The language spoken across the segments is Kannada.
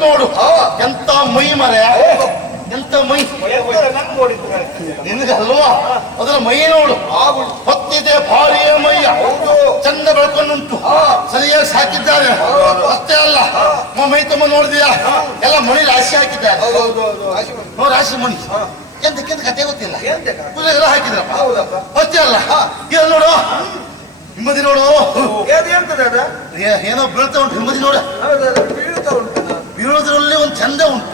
ನೋಡು. ಎಂತ ಮೈ ಮರ? ಎಂತ ಮೈ? ನಿನಗಲ್ವಾ? ಅದರ ಮೈ ನೋಡು. ಹೊತ್ತಿದೆ ಭಾರಿಯ ಮೈಯ. ಚಂದ ಬೆಳ್ಕೊಂಡುಂಟು. ಸರಿಯಾಗಿ ಸಾಕಿದ್ದಾರೆ. ಅಷ್ಟೇ ಅಲ್ಲ. ಮ- ತುಂಬ ನೋಡಿದ್ಯಾ? ಎಲ್ಲ ಮಣಿ ರಾಶಿ ಹಾಕಿದ್ದಾರೆ. ನೋ ರಾಶಿ ಮಣಿ. ಎಂತಕ್ಕೆಂತ ಕತೆ ಗೊತ್ತಿಲ್ಲ. ಎಲ್ಲ ಹಾಕಿದ್ರಪ್ಪ. ಅಷ್ಟೇ ಅಲ್ಲ. ಇದು ನೋಡು. ಹಿಂಬದಿ ನೋಡು. ಏನೋ ಬೀಳ್ತಾ ಉಂಟು. ಹಿಂಬದಿ ನೋಡು. ಬೀಳೋದ್ರಲ್ಲಿ ಒಂದು ಚಂದ ಉಂಟು.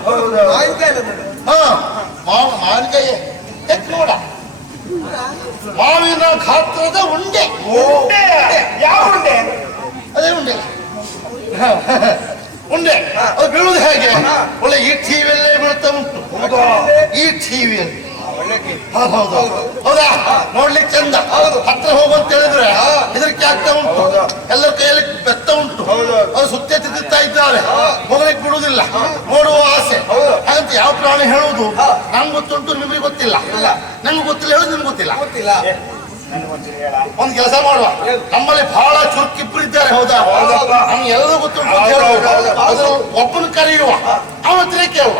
ಹಾ ಮಾವ ಮಾವಿನಕಾಯಿ ನೋಡ. ಮಾವಿನ ಗಾತ್ರದ ಉಂಡೆ. ಯಾವ ಉಂಡೆ? ಅದೇ ಉಂಡೆ. ಉಂಡೆ. ಅದು ಬೀಳುವುದು ಹೇಗೆ? ಒಳ್ಳೆ ಈ ಟಿವಿಯಲ್ಲೇ ಬೀಳ್ತಾ ಉಂಟು. ಈ ಟಿವಿಯಲ್ಲಿ ಹೌದು ಹೌದಾ. ನೋಡ್ಲಿಕ್ಕೆ ಚಂದ. ಹತ್ರ ಹೋಗುವಂತ ಹೇಳಿದ್ರೆ ಹೆದರಿಕೆ ಆಗ್ತಾ ಉಂಟು. ಎಲ್ಲರ ಕೈಯಲ್ಲಿ ಬೆತ್ತ ಉಂಟು. ಅದು ಸುತ್ತ ತಿರುತ್ತಾ ಇದ್ದಾರೆ. ಹೋಗ್ಲಿಕ್ಕೆ ಬಿಡುವುದಿಲ್ಲ. ನೋಡುವ ಆಸೆ. ಹಾಗಂತ ಯಾವ ಪ್ರಾಣಿ ಹೇಳುವುದು? ನಂಗೆ ಗೊತ್ತುಂಟು ನಿಮಗೆ ಗೊತ್ತಿಲ್ಲ. ನಂಗೆ ಗೊತ್ತಿಲ್ಲ ಹೇಳುದು ನಿಮ್ಗೆ ಗೊತ್ತಿಲ್ಲ. ಗೊತ್ತಿಲ್ಲ. ಒಂದು ಕೆಲಸ ಮಾಡುವ. ನಮ್ಮಲ್ಲಿ ಬಹಳ ಚುರುಕಿಬ್ರು ಇದ್ದಾರೆ ಹೌದಾ ನಮ್ಗೆ ಎಲ್ಲರೂ ಗೊತ್ತುಂಟು ಒಬ್ಬನ ಕರೆಯುವ. ಅವನ ಹತ್ರ ಕೇಳುವ.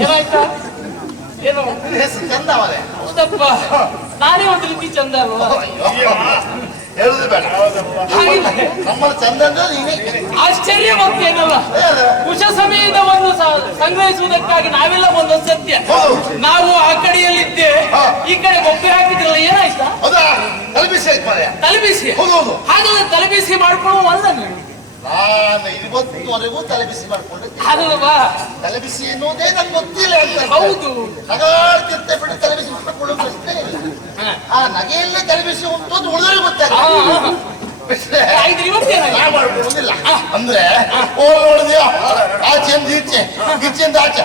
ಏನಾಯ್ತಾ? ಏನು? ಚಂದ ಅವರೇ ಹೌದಪ್ಪ. ನಾನೇ ಒಂದು ರೀತಿ ಚಂದ ಅಲ್ವಾ? ಹೇಳುದು ಬೇಡ ನಮ್ಮಲ್ಲಿ ಚಂದ ಅಂದ್ರೆ ನೀನೇ ಆಶ್ಚರ್ಯ ಮತ್ತೇನಲ್ಲ? ಕುಶ ಸಮಯದವನ್ನು ಸಂಗ್ರಹಿಸುವುದಕ್ಕಾಗಿ ನಾವೆಲ್ಲ ಒಂದೊಂದು ಸತ್ಯ. ನಾವು ಆ ಕಡೆಯಲ್ಲಿದ್ದೆ. ಈ ಕಡೆ ಬೊಬ್ಬೆ ಹಾಕಿದ್ರಲ್ಲ ಏನಾಯ್ತಾ? ತಲುಪಿಸಿ. ತಲೆಬಿಸಿ ಹೌದು ಹಾಗಾದ್ರೆ ತಲೆಬಿಸಿ ಮಾಡ್ಕೊಳ್ಳುವಲ್ಲ ನೀವು. ನಾನು ಇವತ್ತುವರೆಗೂ ತಲೆಬಿಸಿ ಮಾಡ್ಕೊಂಡಿದ್ದೆ ಅಲ್ವಾ ತಲೆಬಿಸಿ ಎನ್ನುವುದೇ ನಂಗೆ ಗೊತ್ತಿಲ್ಲ ಅಂತ ಹೌದು. ನಗಾಡ್ತಿರ್ತೆ ಬಿಟ್ಟು ತಲೆಬಿಸಿ ಮಾಡ್ಕೊಳ್ಳೋ ಪ್ರಶ್ನೆ ಇಲ್ಲ. ಆ ನಗೆಯಲ್ಲೇ ತಲೆಬಿಸಿ ಉಂಟು ಅಂತ ಉಳಿದವರಿಗೆ ಆ, ಗೊತ್ತಾಗ ಆ. ಹಾಗಿದ್ರೆ ಇವತ್ತೇನಾಯ್ತು ಮಾಡುವುದಿಲ್ಲ ಅಂದ್ರೆ ಓ ಆಚೆ ಅಂದ ಈಚೆ ಈಚೆಯಿಂದ ಆಚೆ.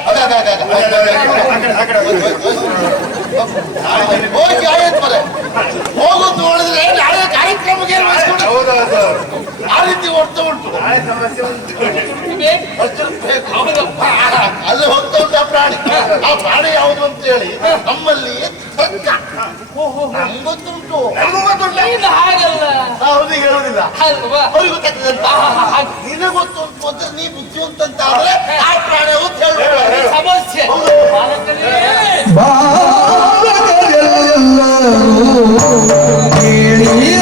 ಹೋಗಿ ಆಯ್ತು ಹೋಗೋದು ನೋಡಿದ್ರೆ ನಾಳೆ ಕಾರ್ಯಕ್ರಮಕ್ಕೆ ಆ ರೀತಿ ಓಡ್ತಾ ಉಂಟು. ಅಲ್ಲಿ ಹೋಗ್ತಾ ಉಂಟು. ಆ ಪ್ರಾಣಿ. ಆ ಪ್ರಾಣಿ ಯಾವುದು ಅಂತ ಹೇಳಿ ನಮ್ಮಲ್ಲಿ ತರ್ಕ ನಮ್ಗೆ ಗೊತ್ತುಂಟು. ನೀನು ಹಾಗಲ್ಲ. ಹೌದು ಹೇಳುದಿಲ್ಲ ಅಲ್ವಾ? ಅವ್ರಿಗೆ ಗೊತ್ತಾಗ್ತದೆ ಅಂತ. ನಿನಗೆ ಗೊತ್ತು ಅಂತ ನೀ ಬುದ್ಧಿವಂತ ಅಂತ ಆದ್ರೆ ಆ ಪ್ರಾಣಿ ಅಂತ ಹೇಳ್ಬೇಕು ಸಮಸ್ಯೆ. ಕೇಳಿದಂಗಯ್ಯ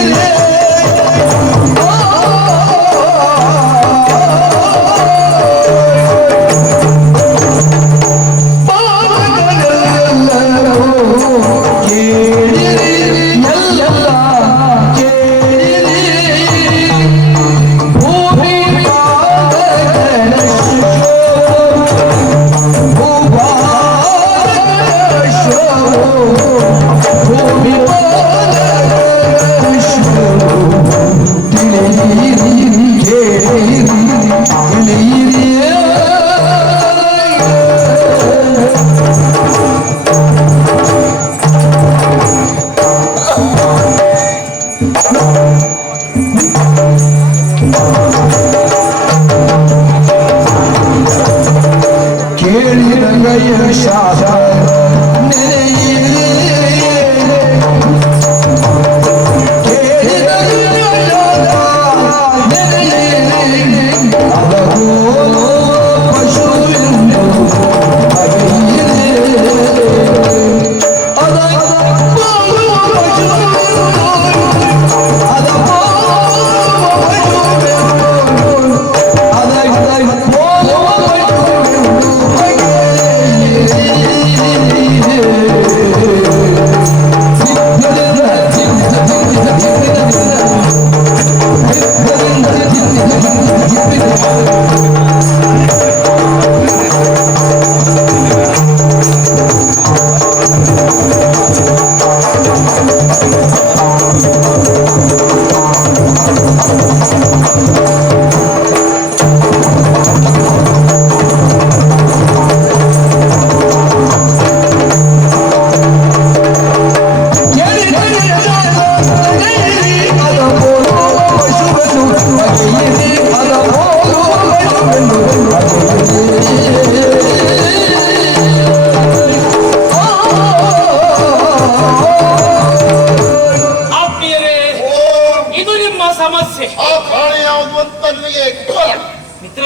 ಮಿತ್ರ.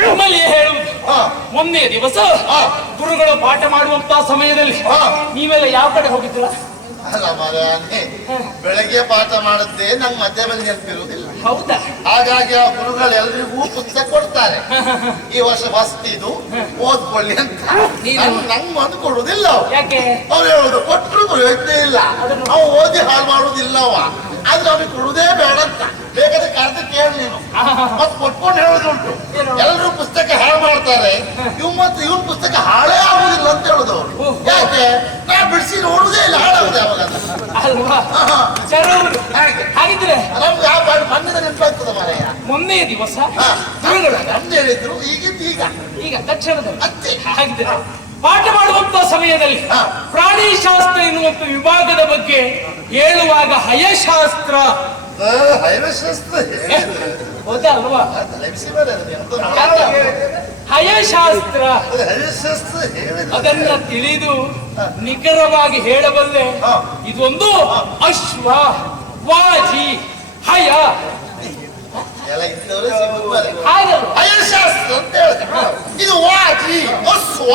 ನಿಮ್ಮಲ್ಲಿ ಹೇಳುವುದು. ಮೊನ್ನೆಯ ದಿವಸ. ಗುರುಗಳು ಪಾಠ ಮಾಡುವಂತ ಸಮಯದಲ್ಲಿ. ನೀವೆಲ್ಲ ಯಾವ ಕಡೆ ಹೋಗಿದ್ರ ಅಲ್ಲ ಮಾರಾಯನೇ ಬೆಳಗ್ಗೆ ಪಾಠ ಮಾಡುತ್ತೆ ನಂಗೆ ಮಧ್ಯ ಬಂದು ನೆನಪಿರುವುದಿಲ್ಲ ಹೌದಾ? ಹಾಗಾಗಿ ಆ ಗುರುಗಳು ಎಲ್ರಿಗೂ ಪುಸ್ತಕ ಕೊಡ್ತಾರೆ. ಈ ವರ್ಷ ಫಸ್ಟ್ ಇದು ಓದ್ಕೊಳ್ಳಿ ಅಂತ. ನಂಗೆ ಬಂದು ಕೊಡುದಿಲ್ಲ ಯಾಕೆ? ಅವ್ರು ಹೇಳುದು ಕೊಟ್ಟರು ಪ್ರಯೋಜನ ಇಲ್ಲ. ನಾವು ಓದಿ ಹಾಳು ಮಾಡುವುದಿಲ್ಲವಾ ಆದ್ರೆ ಅವ್ರಿಗೆ ಕೊಡುವುದೇ ಬೇಡ ಅಂತ. ಬೇಕಾದ್ರೆ ಕರೆದು ಕೇಳಿ ನೀನು. ಮತ್ತೆ ಕೊಟ್ಕೊಂಡು ಹೇಳೋದುಂಟು? ಎಲ್ಲರೂ ಪುಸ್ತಕ ಹಾಳು ಮಾಡ್ತಾರೆ. ಇವ್ ಮತ್ತೆ ಇವನ್ ಪುಸ್ತಕ ಹಾಳೇ ಆಗುದಿಲ್ಲ ಅಂತ ಹೇಳುದು ಅವ್ರು ಯಾಕೆ? ನಾ ಬಿಡಿಸಿ ನೋಡುದೇ ಇಲ್ಲ ಹಾಳಾಗುದೇ ಅವಾಗ ಅಂತ. ಅಲ್ವಾ? ಆಹಾ. ಜರೂರು ಹಾಗೆ. ಹಾಗಿದ್ರೆ ನಮ್ಗೆ ಆ ಬಾಡಿ ಮಣ್ಣಿನ ನೆನಪಾಗ್ತದೆ ಮಾರಾಯ. ಮೊನ್ನೆಯ ದಿವಸ ನಮ್ದು ಹೇಳಿದ್ರು ಈಗಿದ್ದು ಈಗ. ಈಗ ತಕ್ಷಣದಲ್ಲಿ. ಅತ್ತೆ ಹಾಗಿದ್ರೆ ಪಾಠ ಮಾಡುವಂತ ಸಮಯದಲ್ಲಿ. ಪ್ರಾಣಿ ಶಾಸ್ತ್ರ ಎನ್ನುವಂತ ವಿಭಾಗದ ಬಗ್ಗೆ ಹೇಳುವಾಗ ಹಯಶಾಸ್ತ್ರ. ಹೌದಾ ಅಲ್ವಾ? ಹಯಶಾಸ್ತ್ರ. ಅದನ್ನ ತಿಳಿದು ನಿಖರವಾಗಿ ಹೇಳಬಲ್ಲೆ. ಇದೊಂದು ಅಶ್ವ ವಾಜಿ ಹಯ. ಹಯಶಾಸ್ತ್ರ ಅಂತ ಹೇಳ್ತಾರೆ ಇದು ವಾ. ಅಜ್ಜಿ ಅಸ್ಸು.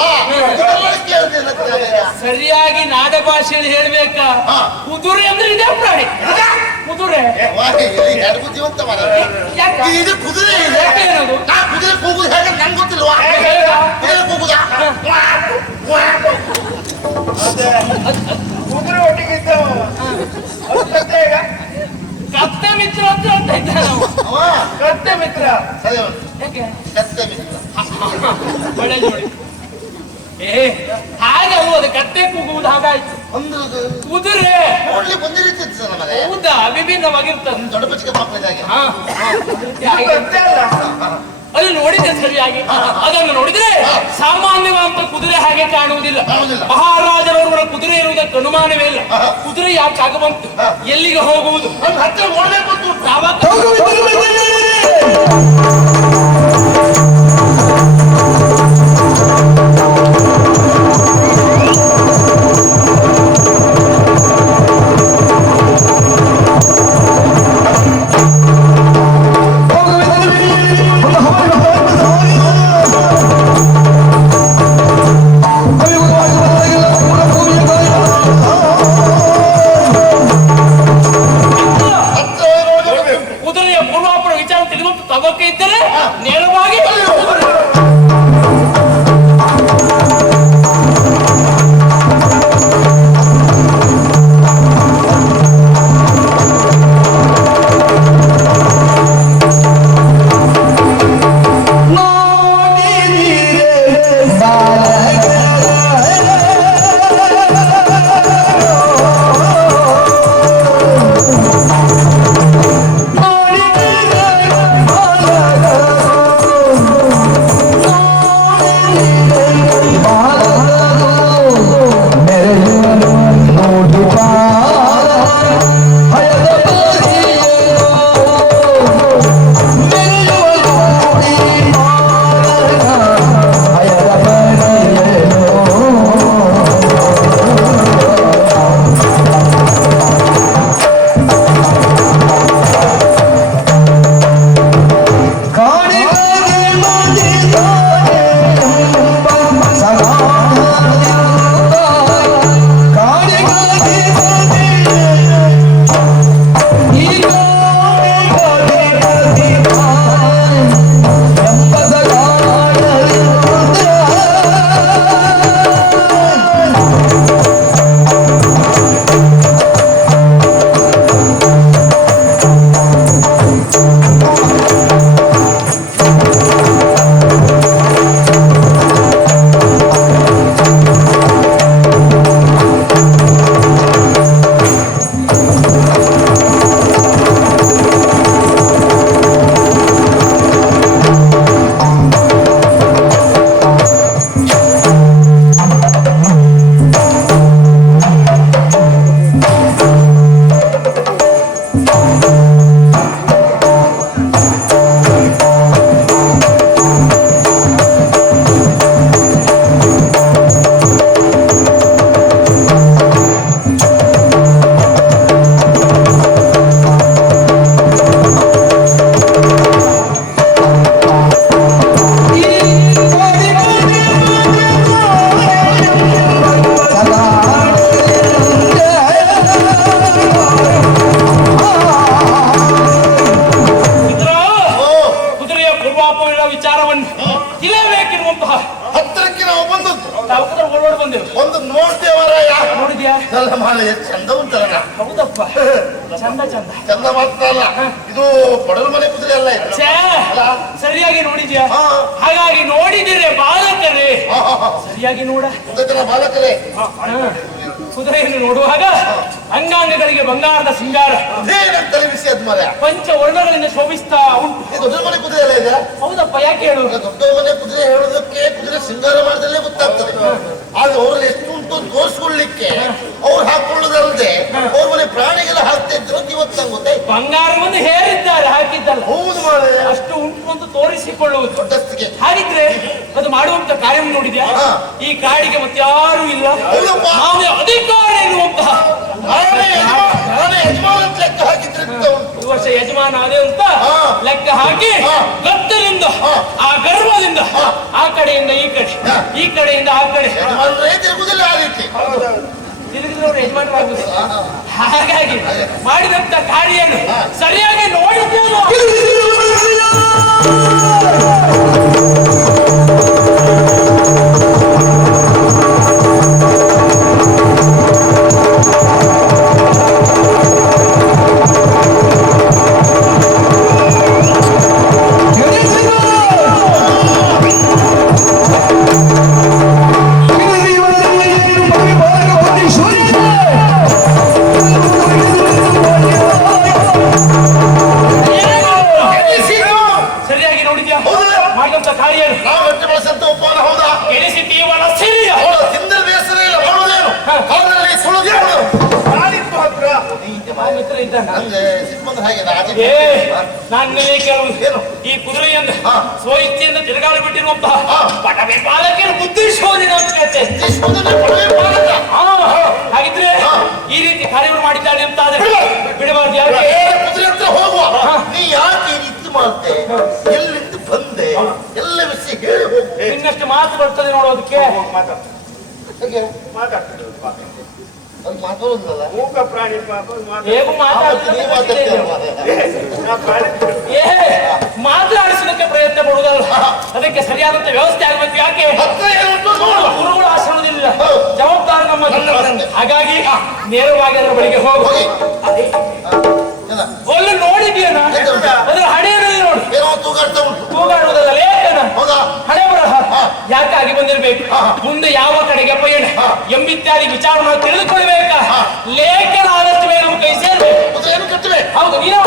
ಸರಿಯಾಗಿ ನಾಡ ಭಾಷೆಯಲ್ಲಿ ಹೇಳ್ಬೇಕಾ? ಹಾ. ಕುದುರೆ ಅಂದ್ರೆ ಇದೇ ಪ್ರಾಣಿ. ಕುದುರೆ. ಎರಡು ಮರ ಯಾಕೆ? ಇದು ಕುದುರೆ ಇದೆ. ಏನದು? ನಾ ಕುದುರೆ ಕೂಗುದು ಹೇಗೆ ನಂಗೆ ಗೊತ್ತಿಲ್ವಾ? ಹೇಗಾ? ಕುದುರೆ ಕೂಗುದಾ? ಅದೇ. ಕುದುರೆ ಒಟ್ಟಿಗೆ ಇದ್ದವ ಅದು ಕತ್ತೆ ಮಿತ್ರ ಅಂತ ಅಂತ ನಾವು. ಕತ್ತೆ ಮಿತ್ರ. ಸರಿ ಅವನು ಯಾಕೆ? ಕತ್ತೆ ಮಿತ್ರ. ಒಳ್ಳೆ ನೋಡಿ ಏ ಹಾಗೆ ಹೋದ. ಕತ್ತೆ ಕೂಗುವುದು ಹಾಗಾಯ್ತು. ಒಂದು ಕುದುರೆ ನೋಡ್ಲಿ ಒಂದೇ ರೀತಿ ಇತ್ತು ಸರ್ ನಮ್ಮನೆ ಹೌದಾ? ವಿಭಿನ್ನವಾಗಿರ್ತದೆ. ದೊಡ್ಡ ಪಚಿಕ ಮಕ್ಕಳಿದ್ದಾಗೆ ಹಾ. ಇದು ಕತ್ತೆ ಅಲ್ಲ. ಅಲ್ಲಿ ನೋಡಿದ್ರೆ ಸರಿಯಾಗಿ. ಅದನ್ನು ನೋಡಿದ್ರೆ ಸಾಮಾನ್ಯವಾದಂತ ಕುದುರೆ ಹಾಗೆ ಕಾಣುವುದಿಲ್ಲ. ಮಹಾರಾಜರವರ ಕುದುರೆ ಇರುವುದಕ್ಕೆ ಅನುಮಾನವೇ ಇಲ್ಲ. ಕುದುರೆ ಯಾಕೆ ಆಗಬಂತು? ಎಲ್ಲಿಗೆ ಹೋಗುವುದು? ಹತ್ತಿರ ನೋಡ್ಬೇಕು ಸರಿಯಾಗಿ ನೋಡ. ಬಾಲಕರೇ. ಕುದುರೆಯನ್ನು ನೋಡುವಾಗ ಅಂಗಾಂಗಗಳಿಗೆ ಬಂಗಾರದ ಸಿಂಗಾರ. ಮರ. ಪಂಚ ವರ್ಣಗಳಿಂದ ಶೋಭಿಸ್ತಾ ಉಂಟು. ಮನೆ ಕುದುರೆ ಹೌದಪ್ಪ ಯಾಕೆ ಹೇಳು? ದೊಡ್ಡ ಮನೆ ಕುದುರೆ ಹೇಳೋದಕ್ಕೆ ಕುದುರೆ ಶೃಂಗಾರ ಮಾಡಿದಲ್ಲೇ ಗೊತ್ತಾಗ್ತದೆ. ಆದ್ರೆ ಅವರಲ್ಲಿ ಎಷ್ಟು ಉಂಟು ತೋರಿಸ್ಕೊಳ್ಳಿಕ್ಕೆ ಅವ್ರು ಹಾಕೊಳ್ಳೋದಲ್ಲದೆ ಅವ್ರ ಮನೆ ಪ್ರಾಣಿಗೆಲ್ಲ ಹಾಕ್ತಾ ಇದ್ರು ಅಂತ ಇವತ್ತು ಗೊತ್ತಾಯ್ತು. ಬಂಗಾರವನ್ನು ಹೇರಿದ್ದಾರೆ ಹಾಕಿದ್ದಲ್ಲ. ಹೌದು ಅಷ್ಟು ಉಂಟು ಅಂತ ತೋರಿಸಿಕೊಳ್ಳುವುದು. ದೊಡ್ಡ ಹಾಗಿದ್ರೆ ಅದು ಮಾಡುವಂತ ಕಾರ್ಯ ನೋಡಿದ್ಯಾ. ಈ ಕಾಡಿಗೆ ಮತ್ತೆ ಯಾರು ಇಲ್ಲ. ನಾವು ಅಧಿಕಾರ ಇರುವಂತಹ. ಈ ವರ್ಷ ಯಜಮಾನ ಅದೇ ಅಂತ. ಲೆಕ್ಕ ಹಾಕಿ. ಗತ್ತಲಿಂದ. ಆ ಗರ್ವದಿಂದ ಆ ಕಡೆಯಿಂದ ಈ ಕಡೆ ಈ ಕಡೆಯಿಂದ ಆ ಕಡೆ. ಅವರು ಯಜಮಾನರಾಗುದಿಲ್ಲ ಹಾಗಾಗಿ ಮಾಡಿದಂತ ಕಾರ್ಯನು ಸರಿಯಾಗಿ ನೋಡಿದ್ದೇನು ಮಾತು ಬರ್ತದೆ ನೋಡೋದಕ್ಕೆ ಮೂಕ ಪ್ರಾಣಿ ಹೇಗೂ ಮಾತನಾಡಿಸೋದಕ್ಕೆ ಪ್ರಯತ್ನ ಪಡುವುದಲ್ಲ ಅದಕ್ಕೆ ಸರಿಯಾದಂತ ವ್ಯವಸ್ಥೆ ಆಗಬೇಕು ಯಾಕೆ? ಗುರುಗಳು ಆಶ್ರಮದಿಲ್ಲ. ಜವಾಬ್ದಾರಿ ನಮ್ಮದು. ಹಾಗಾಗಿ ನೇರವಾಗಿ ಅದರ ಬಳಿಗೆ ಹೋಗು. ಒಳ್ಳೆ ನೋಡಿದ್ಯೇನ. ಅದರ ಹಣೆಯಲ್ಲಿ ನೋಡು? ತೂಗಾಡುವುದಲ್ಲ. ಏನ ಹಣೆ ಬರಹ ಹಾ. ಯಾಕಾಗಿ ಬಂದಿರ್ಬೇಕು ಹಾ. ಮುಂದೆ ಯಾವ ಕಡೆಗೆ ಪಯಣ ಹಾ. ಎಂಬಿತ್ಯಾದಿ ವಿಚಾರವನ್ನು ತಿಳಿದುಕೊಳ್ಬೇಕಾ ಲೇಖನ ಆದಷ್ಟು ಬೇಗ ನಮ್ಮ ಕೈ ಸೇರ್ಬೇಕು ಕುದುರೆಯನ್ನು ಕಟ್ಟಬೇಕು ಹೌದು ನೀನೇ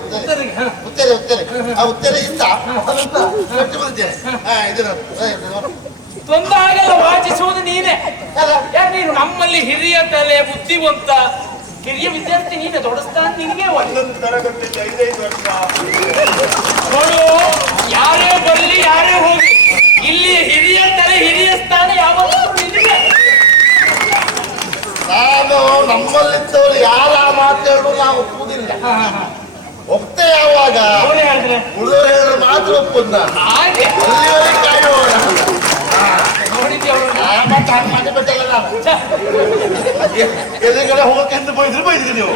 ಉತ್ತರ. ಉತ್ತರೆ ಉತ್ತರೆ. ಆ ಉತ್ತರೆ ಇತ್ತ ಅದಂತ ಕಟ್ಟಿ ಬಂದಿದ್ದೇನೆ. ಆಗಲ್ಲ ವಾಚಿಸುವುದು ನೀನೇ. ಯಾರು ನೀನು ನಮ್ಮಲ್ಲಿ ಹಿರಿಯ ತಲೆ ಬುದ್ಧಿವಂತ ಹಿರಿಯ ವಿದ್ಯಾರ್ಥಿ ನೀನೆ ದೊಡ್ಡ ಸ್ಥಾನ ನಿನಗೆ ನೋಡು ಯಾರೇ ಬರಲಿ ಯಾರೇ ಹೋಗಿ ಇಲ್ಲಿ ಹಿರಿಯ ತಲೆ ಹಿರಿಯ ಸ್ಥಾನ ಯಾವತ್ತೂ ನಿನಗೆ. ನಾನು ನಮ್ಮಲ್ಲಿದ್ದವರು ಯಾರ ಮಾತಾಡಲು ನಾವು ಒಪ್ಪುವುದಿಲ್ಲ ಹಾ, ಹಾ, ಹಾ. ಒಪ್ತೆ ಯಾವಾಗ ಅವನೇ ಹೇಳಿದ್ರೆ ಉಳಿದವರು ಹೇಳಿದ್ರೆ ಮಾತ್ರ ಒಪ್ಪಂದ ಹಾಗೆ ಅಲ್ಲಿವರೆಗೆ ಕಾಯುವವರ ಬಿಟ್ಟಲ್ಲ ಎದುರುಗಡೆ ಬೈದ್ರು ಬೈದ್ರಿ ನೀವು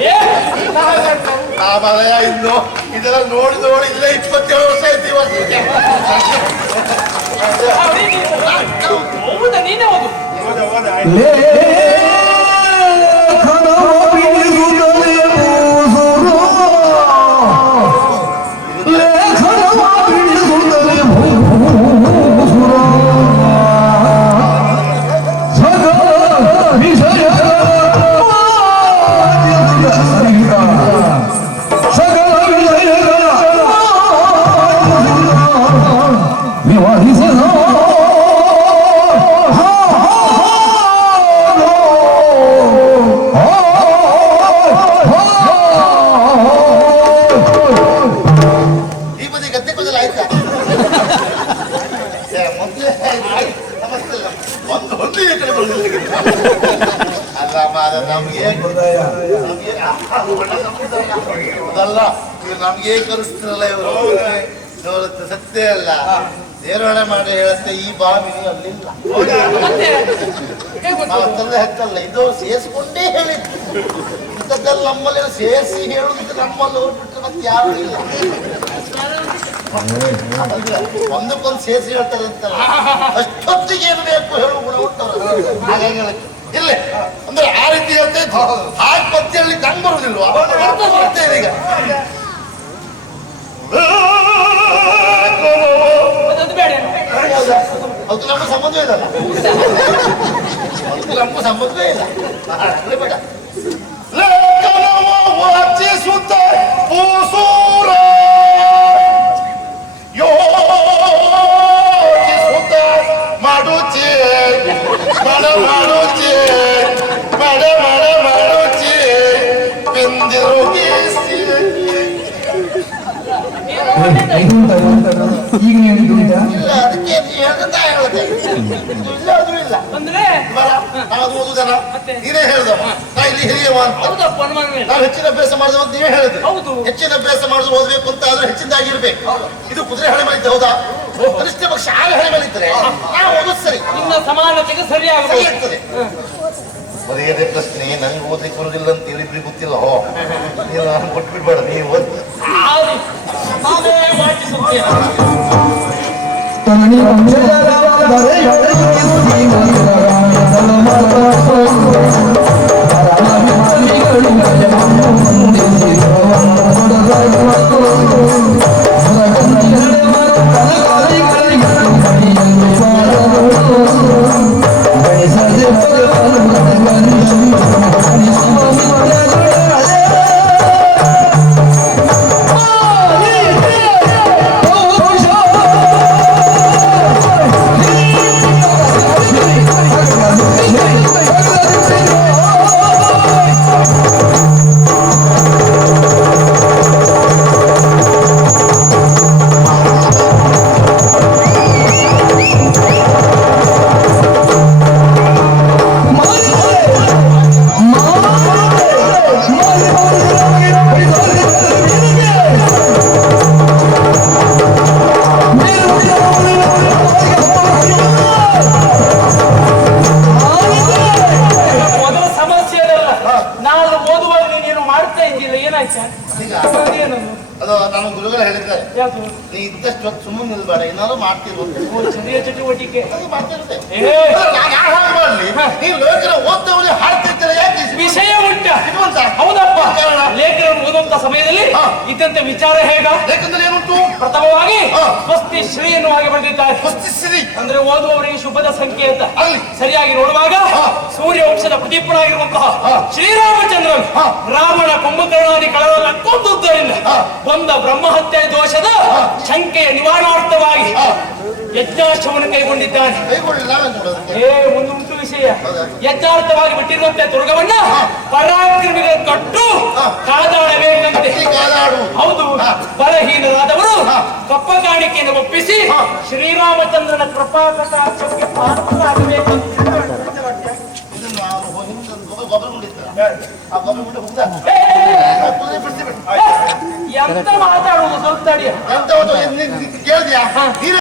ಆ ಮಲಯ ಇನ್ನು ಇದೆಲ್ಲ ನೋಡಿ ನೋಡಿ ಇಲ್ಲ ಇಪ್ಪತ್ತೇಳು ವರ್ಷ ಆಯ್ತು ಇವತ್ತು ನೀನು- ಹೌದಾ ನೀನೇ ಹೋಗು ಹೋದ ಹೋದ ಆಯ್ತು ಬಾವಿನಿ ಅಲ್ಲಿಲ್ಲ? ನಾವು ಅಂತಂದ್ರೆ ಹಕ್ಕಲ್ಲ ಇದು ಸೇರಿಸ್ಕೊಂಡೇ ಹೇಳಿದ್ದು. ಇಂಥದ್ದೆಲ್ಲ ನಮ್ಮಲ್ಲಿ ಸೇರಿಸಿ ಹೇಳುದಿದ್ರೆ ನಮ್ಮಲ್ಲಿ ಹೋಗ್ಬಿಟ್ರೆ ಮತ್ತೆ ಯಾರು ಇಲ್ಲ. ಒಂದಕ್ಕೊಂದು ಸೇರಿಸಿ ಹೇಳ್ತಾರೆ ಅಂತಲ್ಲ. ಅಷ್ಟೊತ್ತಿಗೆ ಏನು ಬೇಕು ಹೇಳು ಗುಣ ಉಂಟಲ್ಲ ಹಾಗಾಗಿ ಹೇಳಕ್ಕೆ ಇಲ್ಲೇ ಅಂದ್ರೆ ಆ ರೀತಿ ಹೇಳ್ತಾ ಇದ್ದು ಹಾಗೆ ಪತ್ತೆ ಹೇಳಿ ನಂಗೆ ಬರುದಿಲ್ವಾ? ಬರ್ತೇವೆ ಈಗ ಬೇಡ. ಅದಕ್ಕೆ ನಮ್ಮ ಸಂಬಂಧವೇ ಇಲ್ಲ ಅದಕ್ಕೆ ನಮ್ಮ ಸಂಬಂಧವೇ ಇಲ್ಲ. ಅದೇ ಬೇಡ. ವಾಚಿಸುತ್ತ ಪೂಸೂರ. ಯೋಚಿಸುತ್ತ ಮಾಡುಚಿ ಮಡ ಮಾಡುಚಿ ಮಡ ಮಡ ಮಾಡುಚಿ ಬೆಂದಿರುಗಿಸಿ ಈಗ ಹೇಳಿದ್ರಿಂದ ನಾವು ಓದುದಲ್ಲ? ನೀನೇ ಹೇಳ್ದವ. ನಾ ಇಲ್ಲಿ ಹಿರಿಯವ ಅಂತ. ನಾವು ಹೆಚ್ಚಿನ ಅಭ್ಯಾಸ ಮಾಡಿದ ಅಂತ ನೀವೇ ಹೇಳಿದ್ರಿ ಹೌದು. ಹೆಚ್ಚಿನ ಅಭ್ಯಾಸ ಮಾಡಿದ್ರು ಓದ್ಬೇಕು ಅಂತ ಆದ್ರೆ ಹೆಚ್ಚಿನದಾಗಿರ್ಬೇಕು ಇದು ಕುದುರೆ ಹಳೆ ಮೇಲೆ ಹೌದಾ? ಕನಿಷ್ಠ ಪಕ್ಷ ಆಗ ಹಳೆ ಮೇಲೆ ಇದ್ರೆ ನಾವು ಓದೋದು ಸರಿ. ನಿಮ್ಮ ಸಮಾನತೆಗೆ ಸರಿ ಆಗ್ತದೆ. ಬರೆಯದೇ ಪ್ರಶ್ನೆ ನಂಗೆ ಓದ್ಲಿಕ್ಕೆ ಬರೋದಿಲ್ಲ ಅಂತ ಹೇಳಿಬ್ರಿ ಗೊತ್ತಿಲ್ಲ. ಹೋ. ನಾನು ಕೊಟ್ಬಿಡ್ಬೇಡ ನೀವು ಓದಿ. Hallelujah. ಸುಮ್ಮನೆ ನಿಲ್ಬೇಡ ಏನಾದ್ರು ಮಾಡ್ತಿರ್ಬೋದು ಸೂರ್ಯ ಚಟುವಟಿಕೆ ಅದು ಮಾಡ್ತಿರುತ್ತೆ ನಾನು ಹಾಗೆ ಮಾಡ್ಲಿ ನೀವು ಲೇಖನ ಓದ್ತವರೇ ಹಾಡ್ತಿರ್ತೀರ ಯಾಕೆ ವಿಷಯ ಉಂಟ ಇದುವಂತ ಹೌದಪ್ಪ ಕಾರಣ? ಲೇಖನ ಓದುವಂತ ಸಮಯದಲ್ಲಿ. ಇದ್ದಂತೆ ವಿಚಾರ ಹೇಗ ಯಾಕಂದ್ರೆ ಏನುಂಟು ಪ್ರಥಮವಾಗಿ. ಸ್ವಸ್ತಿ ಶ್ರೀ ಎನ್ನುವ ಹಾಗೆ ಬರೆದಿದ್ದಾರೆ ಪುಸ್ತಿಸಿರಿ ಅಂದ್ರೆ ಓದುವವರಿಗೆ ಶುಭದ ಸಂಕೇತ ಅಲ್ಲಿ. ಸರಿಯಾಗಿ ನೋಡುವಾಗ ಸೂರ್ಯವಂಶದ ಸೂರ್ಯ ವಂಶದ ಪ್ರದೀಪನಾಗಿರುವಂತಹ. ಶ್ರೀರಾಮಚಂದ್ರನ್ ಹಾ. ಕುಂಭಕರ್ಣಾದಿ ಕಳವಲ್ಲ ಕೊಂದುದರಿಂದ ಬಂದ ಬ್ರಹ್ಮಹತ್ಯೆ ದೋಷದ ಶಂಕೆಯ ನಿವಾರಣಾರ್ಥವಾಗಿ ಯಜ್ಞಾಶ್ರಮವನ್ನು ಕೈಗೊಂಡಿದ್ದಾನೆ. ಏ ಒಂದು ಉಂಟು ವಿಷಯ. ಯಜ್ಞಾರ್ಥವಾಗಿ ಬಿಟ್ಟಿರುವಂತೆ ದುರ್ಗವನ್ನ ಪರಾಕ್ರಮಿಗಳ ಕಟ್ಟು. ಕಾದಾಡಬೇಕಂತೆ. ಹೌದು. ಬಲಹೀನರಾದವರು. ಕಪ್ಪ ಕಾಣಿಕೆಯನ್ನು ಒಪ್ಪಿಸಿ. ಶ್ರೀರಾಮಚಂದ್ರನ ಕೃಪಾ ಕಟಾಕ್ಷಕ್ಕೆ ಪಾತ್ರರಾಗಬೇಕಂತ ಇದನ್ನು ನಾವು ಹಿಂದೊಂದು